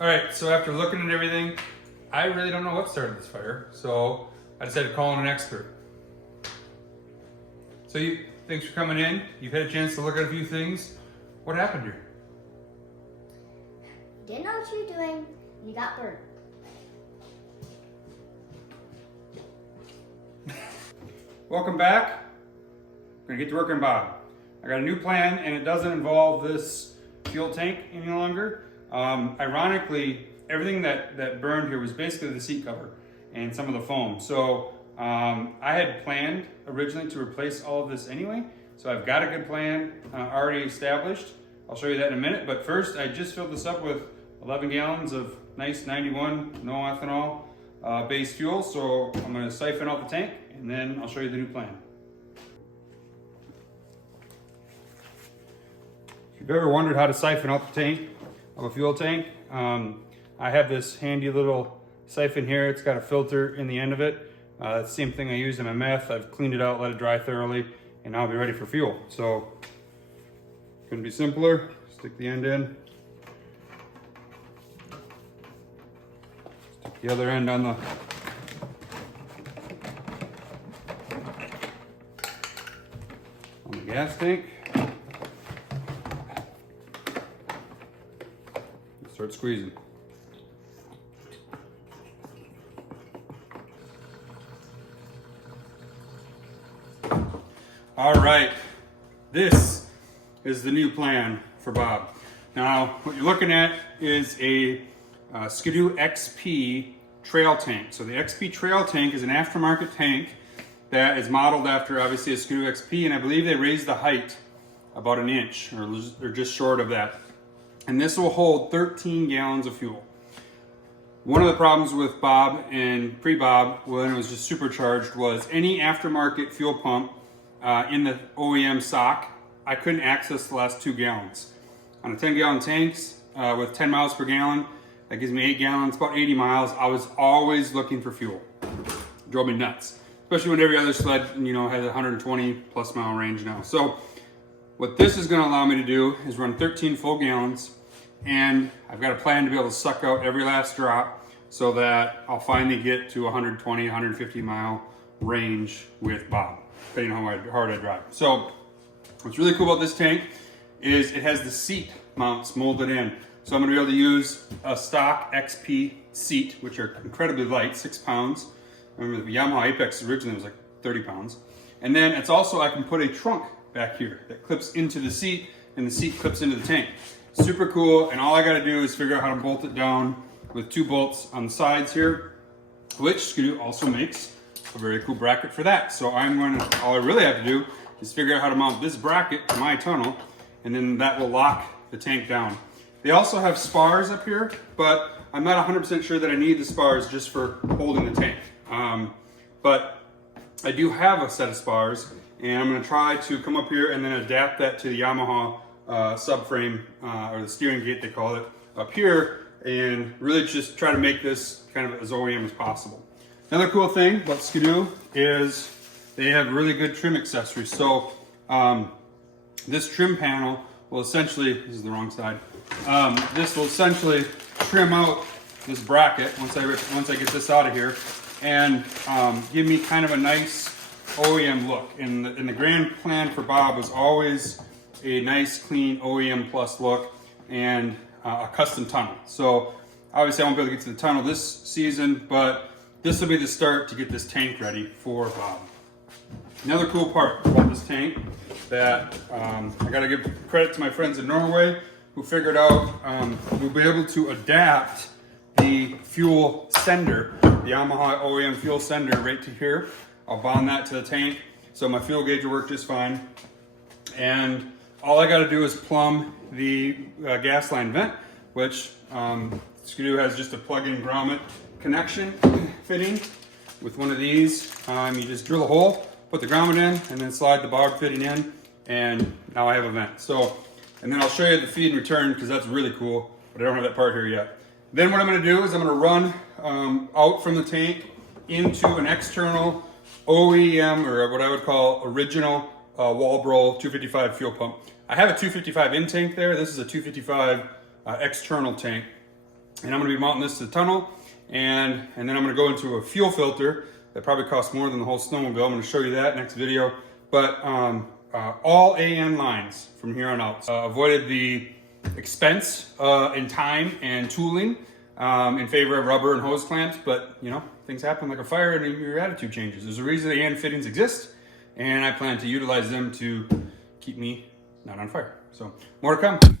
All right, so after looking at everything, I really don't know what started this fire, so I decided to call in an expert. So thanks for coming in. You've had a chance to look at a few things. What happened here? Didn't know what you were doing. You got burned. Welcome back. I'm gonna get to work on Bob. I got a new plan, and it doesn't involve this fuel tank any longer. Ironically, everything that burned here was basically the seat cover and some of the foam. So I had planned originally to replace all of this anyway. So I've got a good plan already established. I'll show you that in a minute. But first, I just filled this up with 11 gallons of nice 91 no ethanol based fuel. So I'm going to siphon out the tank, and then I'll show you the new plan. If you've ever wondered how to siphon out the tank of a fuel tank, I have this handy little siphon here. It's got a filter in the end of it. That's the same thing I use in my meth. I've cleaned it out, let it dry thoroughly, and now I'll be ready for fuel. So, couldn't be simpler. Stick the end in. Stick the other end on the gas tank. Start squeezing. All right, this is the new plan for Bob. Now, what you're looking at is a Skidoo XP trail tank. So the XP trail tank is an aftermarket tank that is modeled after obviously a Skidoo XP, and I believe they raised the height about an inch or just short of that. And this will hold 13 gallons of fuel. One of the problems with Bob and pre-Bob, when it was just supercharged, was any aftermarket fuel pump in the OEM stock, I couldn't access the last 2 gallons. On a 10-gallon tanks with 10 miles per gallon, that gives me 8 gallons, about 80 miles. I was always looking for fuel. It drove me nuts, especially when every other sled, has a 120 plus mile range now. So what this is going to allow me to do is run 13 full gallons, and I've got a plan to be able to suck out every last drop so that I'll finally get to 120, 150 mile range with Bob, depending on how hard I drive. So what's really cool about this tank is it has the seat mounts molded in. So I'm going to be able to use a stock XP seat, which are incredibly light, 6 pounds. I remember the Yamaha Apex originally was like 30 pounds. And then it's also, I can put a trunk back here that clips into the seat, and the seat clips into the tank. Super cool, and all I gotta do is figure out how to bolt it down with 2 bolts on the sides here, which Skidoo also makes a very cool bracket for that. So all I really have to do is figure out how to mount this bracket to my tunnel, and then that will lock the tank down. They also have spars up here, but I'm not 100% sure that I need the spars just for holding the tank. But I do have a set of spars, and I'm going to try to come up here and then adapt that to the Yamaha subframe, or the steering gate they call it, up here, and really just try to make this kind of as OEM as possible. Another cool thing about Skidoo is they have really good trim accessories. So this trim panel will essentially, this is the wrong side, this will essentially trim out this bracket once I get this out of here, and give me kind of a nice OEM look. And the grand plan for Bob was always a nice, clean OEM plus look and a custom tunnel. So obviously I won't be able to get to the tunnel this season, but this will be the start to get this tank ready for Bob. Another cool part about this tank that I gotta give credit to my friends in Norway who figured out we'll be able to adapt the fuel sender, the Yamaha OEM fuel sender right to here. I'll bond that to the tank, so my fuel gauge will work just fine. And all I gotta do is plumb the gas line vent, which Skidoo has just a plug-in grommet connection fitting with one of these. You just drill a hole, put the grommet in, and then slide the barb fitting in, and now I have a vent. So, and then I'll show you the feed and return, because that's really cool, but I don't have that part here yet. Then what I'm gonna do is I'm gonna run out from the tank into an external OEM, or what I would call original Walbro 255 fuel pump. I have a 255 in tank there. This is a 255 external tank. And I'm gonna be mounting this to the tunnel, and then I'm gonna go into a fuel filter that probably costs more than the whole snowmobile. I'm gonna show you that next video. But all AN lines from here on out. Avoided the expense in time and tooling in favor of rubber and hose clamps, but you know, things happen like a fire and your attitude changes. There's a reason the AN fittings exist, and I plan to utilize them to keep me not on fire. So more to come.